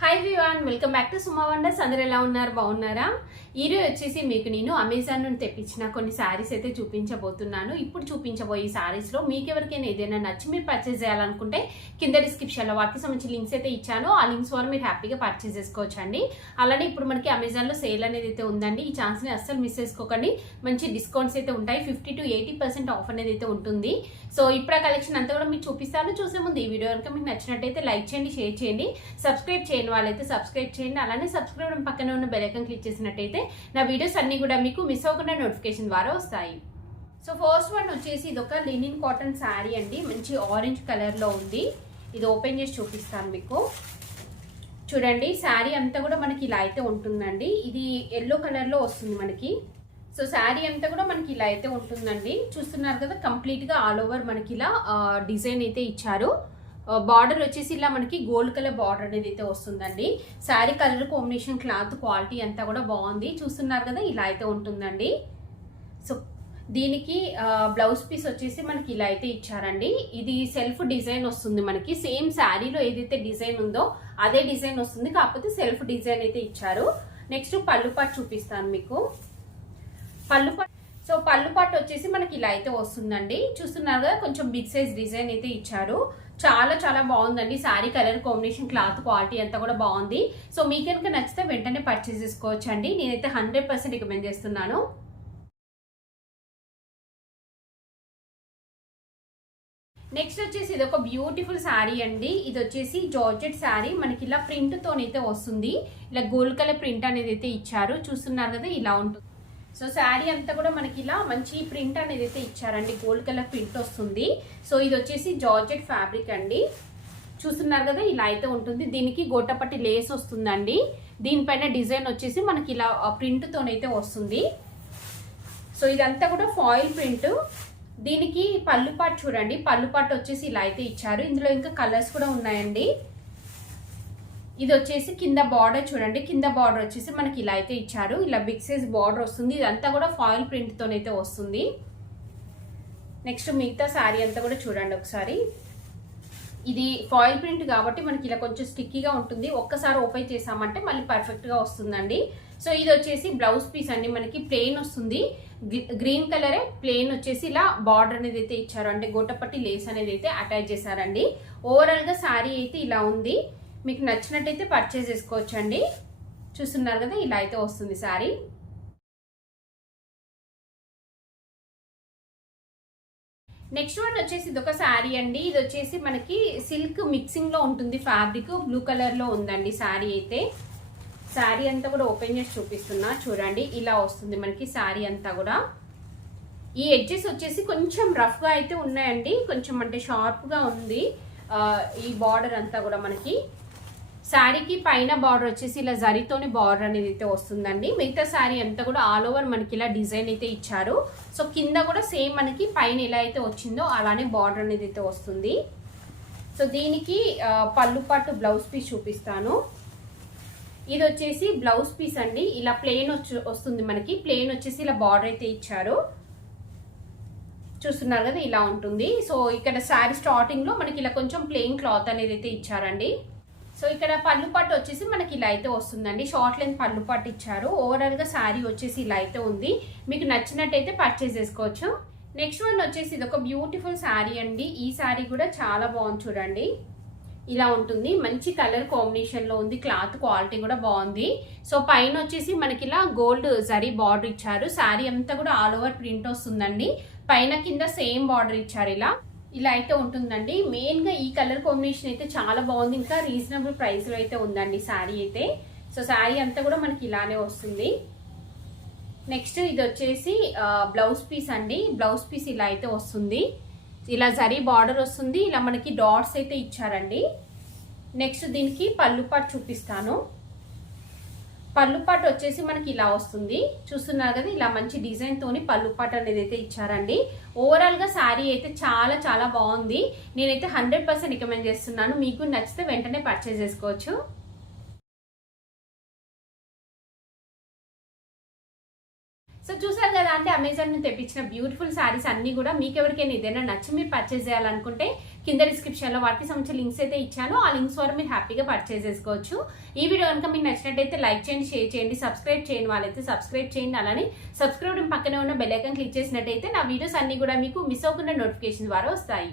Hi everyone, welcome back to Suma wonders. అందరూ ఎలా ఉన్నారు? బాగున్నారా? ఈరోజు వచ్చేసి మీకు నేను అమెజాన్ నుండి తెప్పించిన కొన్ని శారీస్ అయితే చూపించబోతున్నాను. ఇప్పుడు చూపించబోయే ఈ శారీస్లో మీకు ఎవరికైనా ఏదైనా నచ్చి మీరు పర్చేస్ చేయాలనుకుంటే కింద డిస్క్రిప్షన్లో వాటికి సంబంధించి లింక్స్ అయితే ఇచ్చాను. ఆ లింక్స్ వల్ల మీరు హ్యాపీగా పర్చేస్ చేసుకోవచ్చు అండి. అలానే ఇప్పుడు మనకి అమెజాన్లో సేల్ అనేది అయితే ఉందండి. ఈ ఛాన్స్ని అస్సలు మిస్ చేసుకోకండి. మంచి డిస్కౌంట్స్ అయితే ఉంటాయి. 50 to 80% ఆఫ్ అనేది అయితే ఉంటుంది. సో ఇప్పుడు ఆ కలెక్షన్ అంతా కూడా మీకు చూపిస్తాను. చూసే ముందు ఈ వీడియో కనుక మీకు నచ్చినట్టయితే లైక్ చేయండి, షేర్ చేయండి, సబ్స్క్రైబ్ చేయండి. వాళ్ళైతే సబ్స్క్రైబ్ చేయండి. అలానే సబ్స్క్రైబ్ పక్కన ఉన్న బెల్ ఐకాన్ క్లిక్ చేసినట్టయితే నా వీడియోస్ అన్ని కూడా మీకు మిస్ అవ్వకుండా నోటిఫికేషన్ ద్వారా వస్తాయి. సో ఫస్ట్ వన్ వచ్చేసి ఇది ఒక లినిన్ కాటన్ శారీ అండి. మంచి ఆరెంజ్ కలర్ లో ఉంది. ఇది ఓపెన్ చేసి చూపిస్తాను మీకు. చూడండి, శారీ అంతా కూడా మనకి ఇలా అయితే ఉంటుందండి. ఇది ఎల్లో కలర్ లో వస్తుంది మనకి. సో శారీ అంతా కూడా మనకి ఇలా అయితే ఉంటుందండి. చూస్తున్నారు కదా, కంప్లీట్ గా ఆల్ ఓవర్ మనకి ఇలా డిజైన్ అయితే ఇచ్చారు. బార్డర్ వచ్చేసి ఇలా మనకి గోల్డ్ కలర్ బార్డర్ అనేది అయితే వస్తుందండి. Sari colour combination, cloth quality అంతా కూడా బాగుంది. చూస్తున్నారు కదా, ఇలా అయితే ఉంటుందండి. సో దీనికి బ్లౌజ్ పీస్ వచ్చేసి మనకి ఇలా అయితే ఇచ్చారండి. ఇది సెల్ఫ్ డిజైన్ వస్తుంది మనకి. సేమ్ శారీలో ఏదైతే డిజైన్ ఉందో అదే డిజైన్ వస్తుంది, కాకపోతే సెల్ఫ్ డిజైన్ అయితే ఇచ్చారు. నెక్స్ట్ పళ్ళు పాటు చూపిస్తాను మీకు. పళ్ళు పాటు వచ్చేసి మనకి ఇలా అయితే వస్తుందండి. చూస్తున్నారు కదా, కొంచెం బిగ్ సైజ్ డిజైన్ అయితే ఇచ్చారు. చాలా చాలా బాగుందండి. Sari colour combination, cloth quality అంతా కూడా బాగుంది. సో మీకు కనుక నచ్చితే వెంటనే పర్చేస్ చేసుకోవచ్చు అండి. నేనైతే 100% రికమెండ్ చేస్తున్నాను. నెక్స్ట్ వచ్చేసి ఇది ఒక బ్యూటిఫుల్ శారీ అండి. ఇది వచ్చేసి జార్జెట్ శారీ. మనకి ఇలా ప్రింట్ తోనైతే వస్తుంది. ఇలా గోల్డ్ కలర్ ప్రింట్ అనేది అయితే ఇచ్చారు. చూస్తున్నారు కదా, ఇలా ఉంటుంది. సో శారీ అంతా కూడా మనకి ఇలా మంచి ప్రింట్ అనేది అయితే ఇచ్చారండి. గోల్డ్ కలర్ ప్రింట్ వస్తుంది. సో ఇది వచ్చేసి జార్జెట్ ఫ్యాబ్రిక్ అండి. చూస్తున్నారు కదా, ఇలా అయితే ఉంటుంది. దీనికి గోటపట్టి లేస్ వస్తుందండి. దీనిపైన డిజైన్ వచ్చేసి మనకి ఇలా ప్రింట్ తోనైతే వస్తుంది. సో ఇదంతా కూడా ఫాయిల్ ప్రింట్. దీనికి పళ్ళు పాటు చూడండి. పళ్ళు పాటు వచ్చేసి ఇలా అయితే ఇచ్చారు. ఇందులో ఇంకా కలర్స్ కూడా ఉన్నాయండి. ఇది వచ్చేసి కింద బార్డర్ చూడండి. కింద బార్డర్ వచ్చేసి మనకి ఇలా అయితే ఇచ్చారు. ఇలా బిగ్ సైజ్ బార్డర్ వస్తుంది. ఇదంతా కూడా ఫాయిల్ ప్రింట్ తోనైతే వస్తుంది. నెక్స్ట్ మిగతా శారీ అంతా కూడా చూడండి ఒకసారి. ఇది ఫాయిల్ ప్రింట్ కాబట్టి మనకి ఇలా కొంచెం స్టిక్కీగా ఉంటుంది. ఒక్కసారి ఓపెన్ చేసామంటే మళ్ళీ పర్ఫెక్ట్ గా వస్తుందండి. సో ఇది వచ్చేసి బ్లౌజ్ పీస్ అండి. మనకి ప్లెయిన్ వస్తుంది. గ్రీన్ కలరే ప్లెయిన్ వచ్చేసి ఇలా బార్డర్ అనేది అయితే ఇచ్చారు. అంటే గోటపట్టి లేస్ అనేది అయితే అటాచ్ చేశారండి. ఓవరాల్ గా శారీ అయితే ఇలా ఉంది. మీకు నచ్చినట్టయితే పర్చేస్ చేసుకోవచ్చు అండి. చూస్తున్నారు కదా, ఇలా అయితే వస్తుంది శారీ. నెక్స్ట్ వన్ వచ్చేసి ఇది ఒక శారీ అండి. ఇది వచ్చేసి మనకి సిల్క్ మిక్సింగ్ లో ఉంటుంది. ఫ్యాబ్రిక్ బ్లూ కలర్ లో ఉందండి శారీ అయితే. శారీ అంతా కూడా ఓపెన్ చేసి చూపిస్తున్నా. చూడండి, ఇలా వస్తుంది మనకి శారీ అంతా కూడా. ఈ ఎడ్జెస్ వచ్చేసి కొంచెం రఫ్ గా అయితే ఉన్నాయండి. కొంచెం అంటే షార్ప్ గా ఉంది ఈ బార్డర్ అంతా కూడా మనకి. శారీకి పైన బార్డర్ వచ్చేసి ఇలా జరీతోని బార్డర్ అనేది అయితే వస్తుందండి. మిగతా శారీ అంతా కూడా ఆల్ ఓవర్ మనకి ఇలా డిజైన్ అయితే ఇచ్చారు. సో కింద కూడా సేమ్ మనకి పైన ఎలా అయితే వచ్చిందో అలానే బార్డర్ అనేది అయితే వస్తుంది. సో దీనికి పళ్ళు పాటు బ్లౌజ్ పీస్ చూపిస్తాను. ఇది వచ్చేసి బ్లౌజ్ పీస్ అండి. ఇలా ప్లెయిన్ వస్తుంది మనకి. ప్లెయిన్ వచ్చేసి ఇలా బార్డర్ అయితే ఇచ్చారు. చూస్తున్నారు కదా, ఇలా ఉంటుంది. సో ఇక్కడ శారీ స్టార్టింగ్ లో మనకి ఇలా కొంచెం ప్లెయిన్ క్లాత్ అనేది అయితే ఇచ్చారండి. సో ఇక్కడ పళ్ళు పాటు వచ్చేసి మనకి ఇలా అయితే వస్తుందండి. షార్ట్ లెంత్ పళ్ళు పాటు ఇచ్చారు. ఓవరాల్ గా శారీ వచ్చేసి ఇలా అయితే ఉంది. మీకు నచ్చినట్టయితే పర్చేస్ చేసుకోవచ్చు. నెక్స్ట్ వన్ వచ్చేసి ఇది ఒక బ్యూటిఫుల్ శారీ అండి. ఈ శారీ కూడా చాలా బాగుంది. చూడండి, ఇలా ఉంటుంది. మంచి కలర్ కాంబినేషన్ లో ఉంది. క్లాత్ క్వాలిటీ కూడా బాగుంది. సో పైన వచ్చేసి మనకి ఇలా గోల్డ్ జరీ బార్డర్ ఇచ్చారు. శారీ అంతా కూడా ఆల్ ఓవర్ ప్రింట్ వస్తుందండి. పైన కింద సేమ్ బార్డర్ ఇచ్చారు. ఇలా అయితే ఉంటుందండి. మెయిన్ గా ఈ కలర్ కాంబినేషన్ అయితే చాలా బాగుంది. ఇంకా రీజనబుల్ ప్రైస్ లో అయితే ఉందండి శారీ అయితే. సో శారీ అంతా కూడా మనకి ఇలానే వస్తుంది. నెక్స్ట్ ఇది వచ్చేసి బ్లౌజ్ పీస్ అండి. బ్లౌజ్ పీస్ ఇలా అయితే వస్తుంది. ఇలా జరీ బార్డర్ వస్తుంది. ఇలా మనకి డాట్స్ అయితే ఇచ్చారండి. నెక్స్ట్ దీనికి పళ్ళు పాటు చూపిస్తాను. పళ్ళు పాటు వచ్చేసి మనకి ఇలా వస్తుంది. చూస్తున్నారు కదా, ఇలా మంచి డిజైన్ తోని పళ్ళు పాటు అనేది అయితే ఇచ్చారండి. ఓవరాల్ గా శారీ అయితే చాలా చాలా బాగుంది. నేనైతే 100% రికమెండ్ చేస్తున్నాను. మీకు నచ్చితే వెంటనే పర్చేస్ చేసుకోవచ్చు. సో చూసారు కదా అంటే అమెజాన్ నుంచి తెప్పించిన బ్యూటిఫుల్ శారీస్ అన్ని కూడా మీకు ఎవరికైనా ఏదైనా నచ్చి మీరు పర్చేస్ చేయాలనుకుంటే కింద డిస్క్రిప్షన్ లో వాటికి సంబంధించిన లింక్స్ అయితే ఇచ్చాను. ఆ లింక్స్ ద్వారా మీరు హ్యాపీగా పర్చేస్ చేసుకోవచ్చు. ఈ వీడియో కనుక మీకు నచ్చినట్టయితే లైక్ చేయండి, షేర్ చేయండి, సబ్స్క్రైబ్ చేయండి వాళ్ళైతే సబ్స్క్రైబ్ చేయండి. అలానే సబ్స్క్రైబ్ పక్కనే ఉన్న బెల్ ఐకాన్ క్లిక్ చేసినట్టయితే నా వీడియోస్ అన్ని కూడా మీకు మిస్ అవ్వకుండా నోటిఫికేషన్ ద్వారా వస్తాయి.